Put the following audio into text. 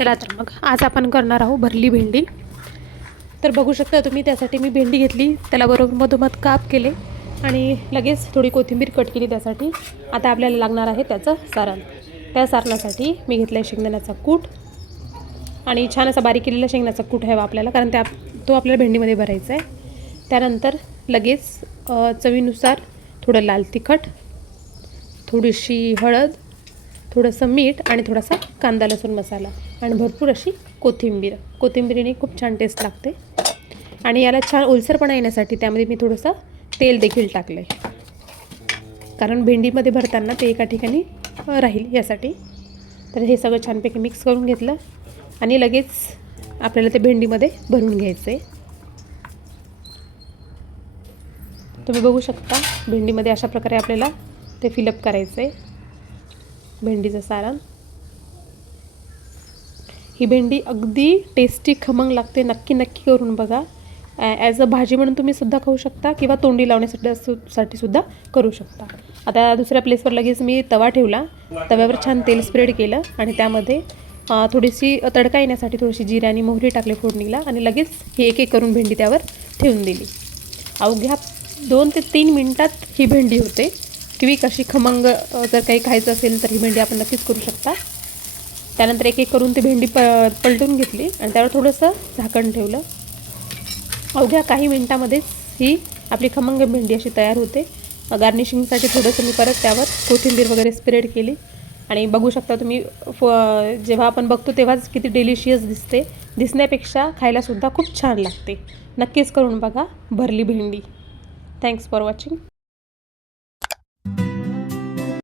चला तर मग आज आपण करणार आहोत भरली भेंडी। तर बघू शकता तुम्ही, त्यासाठी मी भेंडी घेतली, त्याला बरोबर मधोमध काप केले आणि लगेच थोडी कोथिंबीर कट केली त्यासाठी। आता आपल्याला लागणार आहे त्याचं सारण। त्या सारणासाठी मी घेतला आहे शेंगदाण्याचा कूट आणि छान असा बारीक केलेला शेंगदाण्याचा कूट हवा आपल्याला, कारण तो आपल्याला भेंडीमध्ये भरायचा आहे। त्यानंतर लगेच चवीनुसार थोडं लाल तिखट, थोडीशी हळद, थोडंसं मीठ आणि थोडासा कांदा लसूण मसाला आणि भरपूर अशी कोथिंबीरीने खूप छान टेस्ट लागते। आणि याला छान ओलसरपणा येण्यासाठी त्यामध्ये मी थोडंसं तेल देखील टाकलं आहे, कारण भेंडीमध्ये भरताना ते एका ठिकाणी राहील यासाठी। तर हे सगळं छानपैकी मिक्स करून घेतलं आणि लगेच आपल्याला ते भेंडीमध्ये भरून घ्यायचं आहे। तुम्ही बघू शकता भेंडीमध्ये अशा प्रकारे आपल्याला ते फिलअप करायचं आहे भेंडीचं सारण। ही भेंडी अगदी टेस्टी खमंग लागते, नक्की करून बघा। ॲज अ भाजी म्हणून तुम्ही सुद्धा खाऊ शकता किंवा तोंडी लावण्यासाठी सुद्धा करू शकता। आता दुसऱ्या प्लेसवर लगेच मी तवा ठेवला, तव्यावर छान तेल स्प्रेड केलं आणि त्यामध्ये थोडीशी तडका येण्यासाठी थोडीशी जिरे आणि मोहरी टाकले फोडणीला आणि लगेच ही एक करून भेंडी त्यावर ठेवून दिली। अवघ्या 2 ते 3 मिनिटात ही भेंडी होते। क्विक अशी खमंग जर काही खायचं असेल तर ही भेंडी आपण नक्कीच करू शकता। त्यानंतर एक करून ती भेंडी पलटून घेतली आणि त्यावर थोडंसं झाकण ठेवलं। अवघ्या काही मिनिटामध्येच ही आपली खमंग भेंडी अशी तयार होते। गार्निशिंगसाठी थोडंसं मी परत त्यावर कोथिंबीर वगैरे स्प्रेड केली आणि बघू शकता तुम्ही, जेव्हा आपण बघतो तेव्हाच किती डिलिशियस दिसते, दिसण्यापेक्षा खायलासुद्धा खूप छान लागते। नक्कीच करून बघा भरली भेंडी। Thanks for watching.